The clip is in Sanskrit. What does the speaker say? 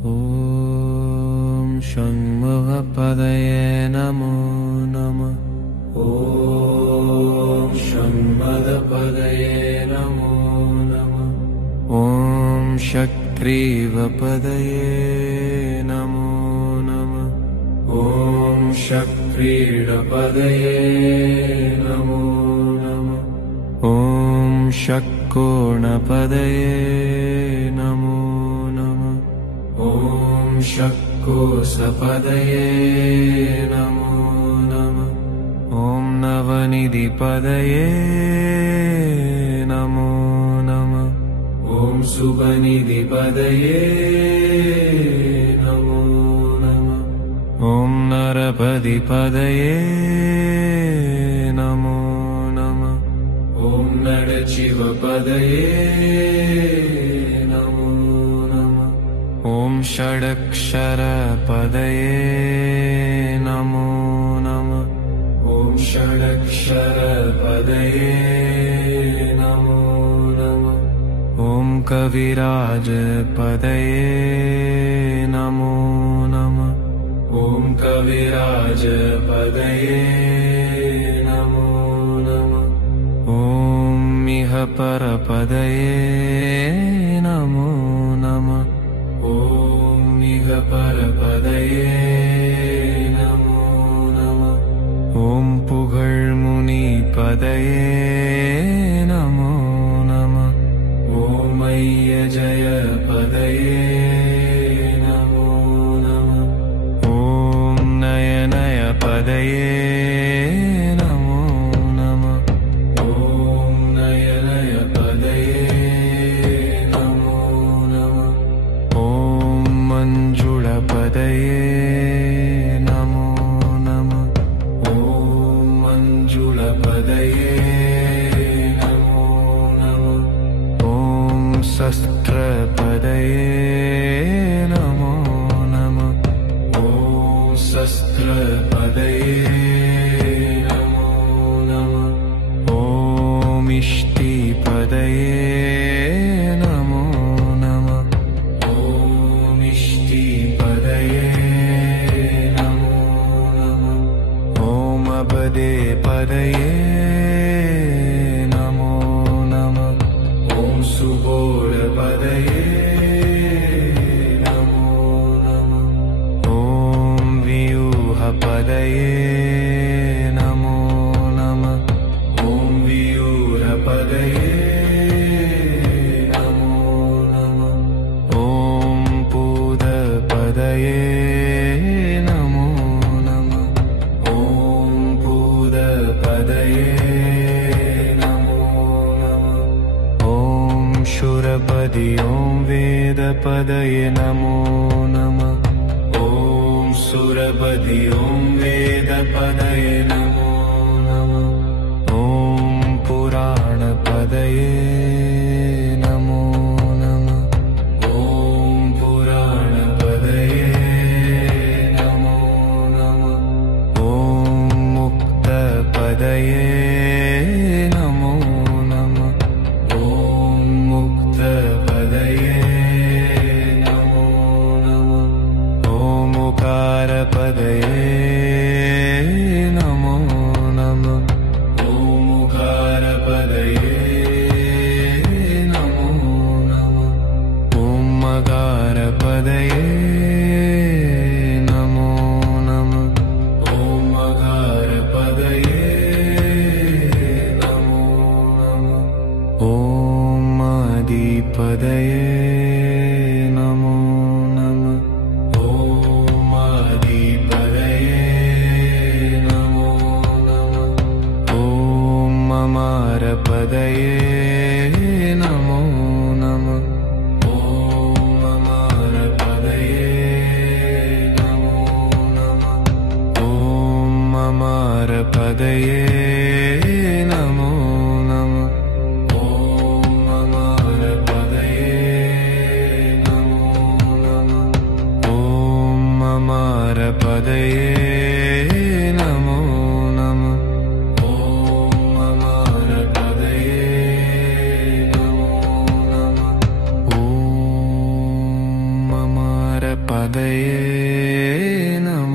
ॐ षण्मुखपदये नमो नमः। ॐ षण्मदपदये नमो नमः। ॐ शक्रीवपदये नमो नमः। ॐ शक्रीडपदये नमो नमः। ॐ शक्कोणपदये नमो नमः। ॐ शक्कोसपदये नमो नमः। ॐ नवनिधिपदये नमो नमः। ॐ शुभनिधिपदये नमो नमः। ॐ नरपतिपदये नमो नमः। ॐ नरशिवपदये नमो नमः। ॐ षडक्षरपदये नमो नमः। ॐ षडक्षरपदये नमो नमः। ॐ कविराजपदये नमो नमः। ॐ कविराजपदये नमो नमः। ॐ इह परपदये नमो नमः। ॐ इह परपदये नमो नमः। ॐ पुगळ्मुनिपदये नमो नमः। ॐ मय्यजयपदये नमो नमः। ॐ नयनयपदये नमो नमः। ॐ नयनयपदये नमो नमः। ॐ मञ्जुळपदये नमो नमः। ॐ मञ्जुळपदये नमो नमः। ॐ शस्त्रपदये नमो नमः। ॐ शस्त्रपदये नमो नमः। ॐ इष्टिपदये नमो नमः। ॐ इष्टिपदये नमो नमः। ॐ अबदेपदये नमो नमः। ॐ सुबोधपदये नमो नमः। ॐ व्यूहपदये नमो नमः। ॐ व्यूहपदये नमो नमः। ॐ पूदपदये नमो नमः। ॐ पूदपदये नमो नमः। ॐ शूरपदि ॐ वेदपदये नमो नमः। ॐ सुरपदि ॐ वेदपदये नमो नमः। ॐ पुराणपदये नमो नमः। ॐ पुराणपदये नमो नमः। ॐ मुक्तपदये नमो नमः। ॐ मुक्तपदये नमो नमः। ॐ मुकारपदये नमो नमः। ॐ मुकारपदये नमो नमः। ॐ मकारपदये नमो नमः। ॐ मकारपदये नमो नमः। ॐ आदिपदये नमो नमः। ॐ आदिपदये नमो नमः। ॐ ममारपदये नमो नमः। ॐ ममारपदये नमो नमः। ॐ ममारपदये नमो नमः। ॐ ममारपदये नमो नमः। ॐ ममारपदये नमो नमः। ॐ ममारपदये नमो नमः। ॐ पदये नमो